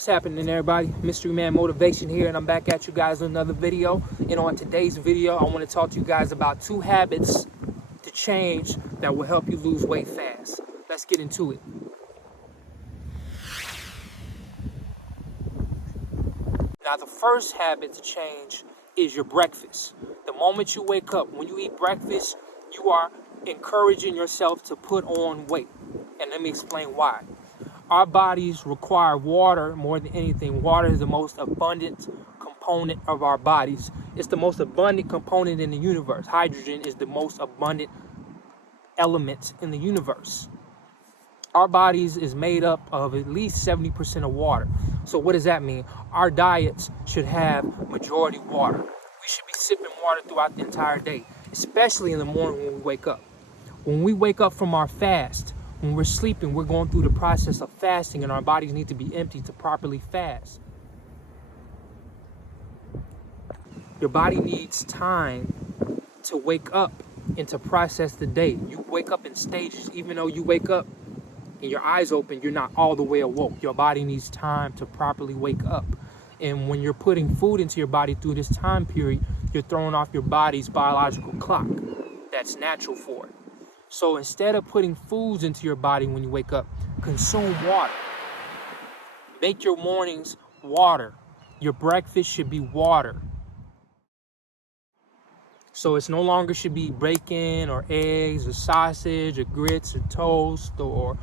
What's happening, everybody? Mystery Man Motivation here, and I'm back at you guys with another video. And on today's video, I want to talk to you guys about 2 habits to change that will help you lose weight fast. Let's get into it. Now, the first habit to change is your breakfast. The moment you wake up, when you eat breakfast, you are encouraging yourself to put on weight. And let me explain why. Our bodies require water more than anything. Water is the most abundant component of our bodies. It's the most abundant component in the universe. Hydrogen is the most abundant element in the universe. Our bodies is made up of at least 70% of water. So what does that mean? Our diets should have majority water. We should be sipping water throughout the entire day, especially in the morning when we wake up. When we wake up from our fast, when we're sleeping, we're going through the process of fasting, and our bodies need to be empty to properly fast. Your body needs time to wake up and to process the day. You wake up in stages. Even though you wake up and your eyes open, you're not all the way awoke. Your body needs time to properly wake up. And when you're putting food into your body through this time period, you're throwing off your body's biological clock that's natural for it. So instead of putting foods into your body when you wake up, consume water. Make your mornings water. Your breakfast should be water. So it's no longer should be bacon or eggs or sausage or grits or toast or,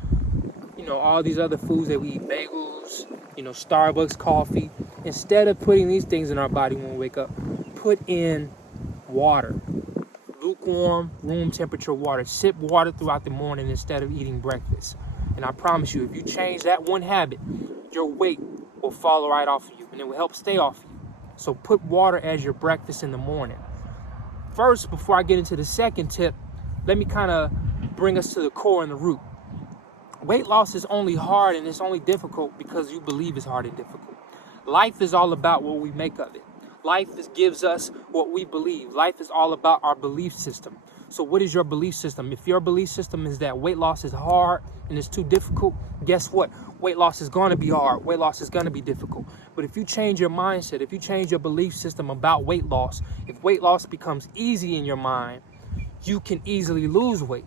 all these other foods that we eat, bagels, Starbucks coffee. Instead of putting these things in our body when we wake up, put in water. Lukewarm, room temperature water. Sip water throughout the morning instead of eating breakfast. And I promise you, if you change that one habit, your weight will fall right off of you and it will help stay off you. So put water as your breakfast in the morning. First, before I get into the second tip, let me kind of bring us to the core and the root. Weight loss is only hard and it's only difficult because you believe it's hard and difficult. Life is all about what we make of it. Life gives us what we believe. Life is all about our belief system. So what is your belief system? If your belief system is that weight loss is hard and it's too difficult, guess what? Weight loss is going to be hard. Weight loss is going to be difficult. But if you change your mindset, if you change your belief system about weight loss, if weight loss becomes easy in your mind, you can easily lose weight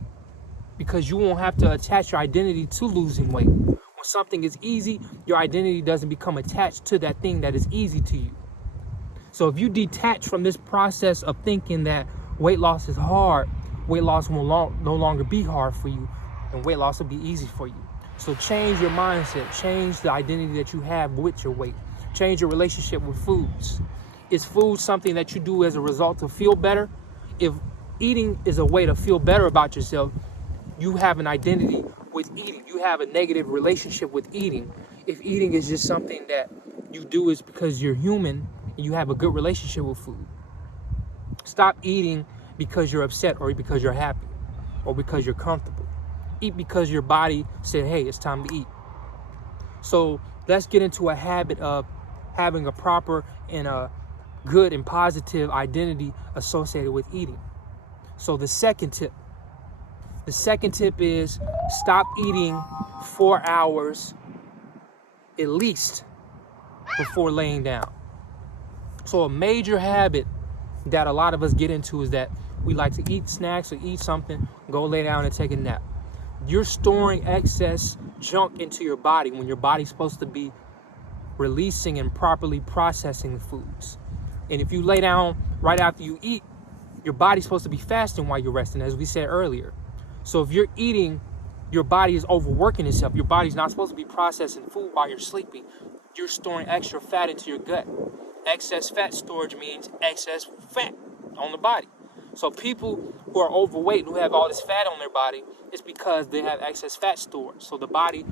because you won't have to attach your identity to losing weight. When something is easy, your identity doesn't become attached to that thing that is easy to you. So if you detach from this process of thinking that weight loss is hard, weight loss will no longer be hard for you, and weight loss will be easy for you. So change your mindset, change the identity that you have with your weight, change your relationship with foods. Is food something that you do as a result to feel better? If eating is a way to feel better about yourself, you have an identity with eating. You have a negative relationship with eating. If eating is just something that you do is because you're human, you have a good relationship with food. Stop eating because you're upset or because you're happy or because you're comfortable. Eat because your body said, hey, it's time to eat. So let's get into a habit of having a proper and a good and positive identity associated with eating. So the second tip is stop eating 4 hours at least before laying down. So a major habit that a lot of us get into is that we like to eat snacks or eat something, go lay down and take a nap. You're storing excess junk into your body when your body's supposed to be releasing and properly processing the foods. And if you lay down right after you eat, your body's supposed to be fasting while you're resting, as we said earlier. So if you're eating, your body is overworking itself. Your body's not supposed to be processing food while you're sleeping. You're storing extra fat into your gut. Excess fat storage means excess fat on the body. So people who are overweight, who have all this fat on their body, it's because they have excess fat stored. So the body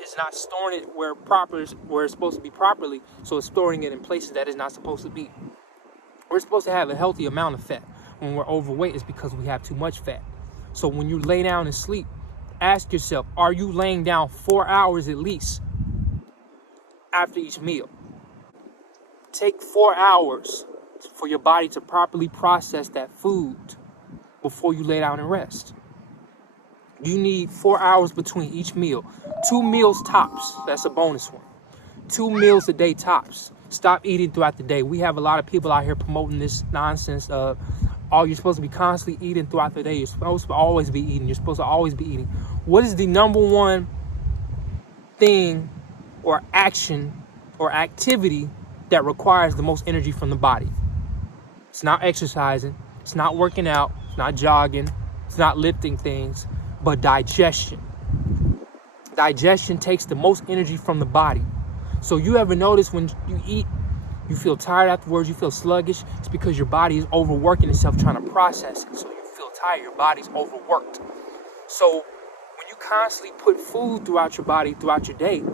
is not storing it where it's supposed to be properly. So it's storing it in places that it's not supposed to be. We're supposed to have a healthy amount of fat. When we're overweight, it's because we have too much fat. So when you lay down and sleep, ask yourself, are you laying down 4 hours at least after each meal? Take 4 hours for your body to properly process that food before you lay down and rest. You need 4 hours between each meal. 2 meals tops. That's a bonus one. 2 meals a day tops. Stop eating throughout the day. We have a lot of people out here promoting this nonsense of, oh, you're supposed to be constantly eating throughout the day. You're supposed to always be eating. You're supposed to always be eating. What is the number one thing or action or activity that requires the most energy from the body? It's not exercising. It's not working out. It's not jogging. It's not lifting things, but digestion. Digestion takes the most energy from the body. So you ever notice when you eat, you feel tired afterwards, you feel sluggish? It's because your body is overworking itself trying to process it. So you feel tired, your body's overworked. So when you constantly put food throughout your body, throughout your day,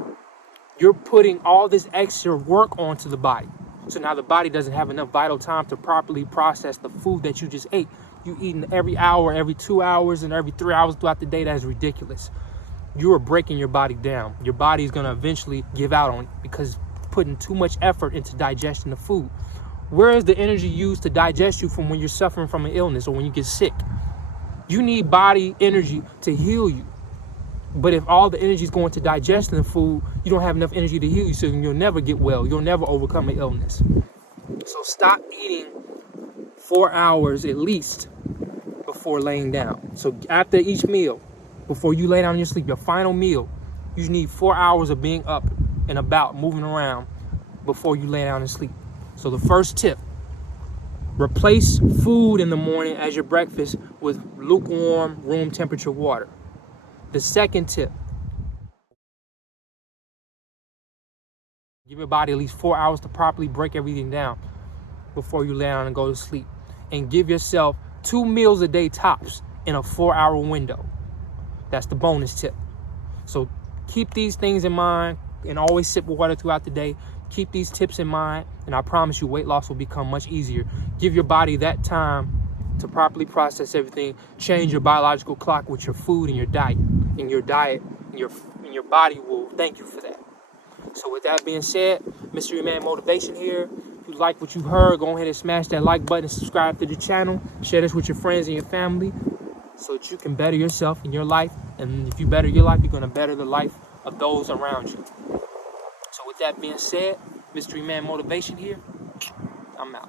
you're putting all this extra work onto the body. So now the body doesn't have enough vital time to properly process the food that you just ate. You eating every hour, every 2 hours, and every 3 hours throughout the day. That's ridiculous. You are breaking your body down. Your body is going to eventually give out on it because putting too much effort into digesting the food. Where is the energy used to digest you from when you're suffering from an illness or when you get sick? You need body energy to heal you. But if all the energy is going to digesting the food, you don't have enough energy to heal you, so you'll never get well. You'll never overcome an illness. So stop eating 4 hours at least before laying down. So after each meal, before you lay down in your sleep, your final meal, you need 4 hours of being up and about, moving around before you lay down and sleep. So the first tip, replace food in the morning as your breakfast with lukewarm, room temperature water. The second tip, give your body at least 4 hours to properly break everything down before you lay down and go to sleep. And give yourself 2 meals a day tops in a 4-hour window. That's the bonus tip. So keep these things in mind and always sip water throughout the day. Keep these tips in mind, and I promise you weight loss will become much easier. Give your body that time to properly process everything. Change your biological clock with your food and your diet. And your body will thank you for that. So with that being said, Mystery Man Motivation here. If you like what you heard, go ahead and smash that like button, subscribe to the channel, share this with your friends and your family so that you can better yourself in your life. And if you better your life, you're going to better the life of those around you. So with that being said, Mystery Man Motivation here. I'm out.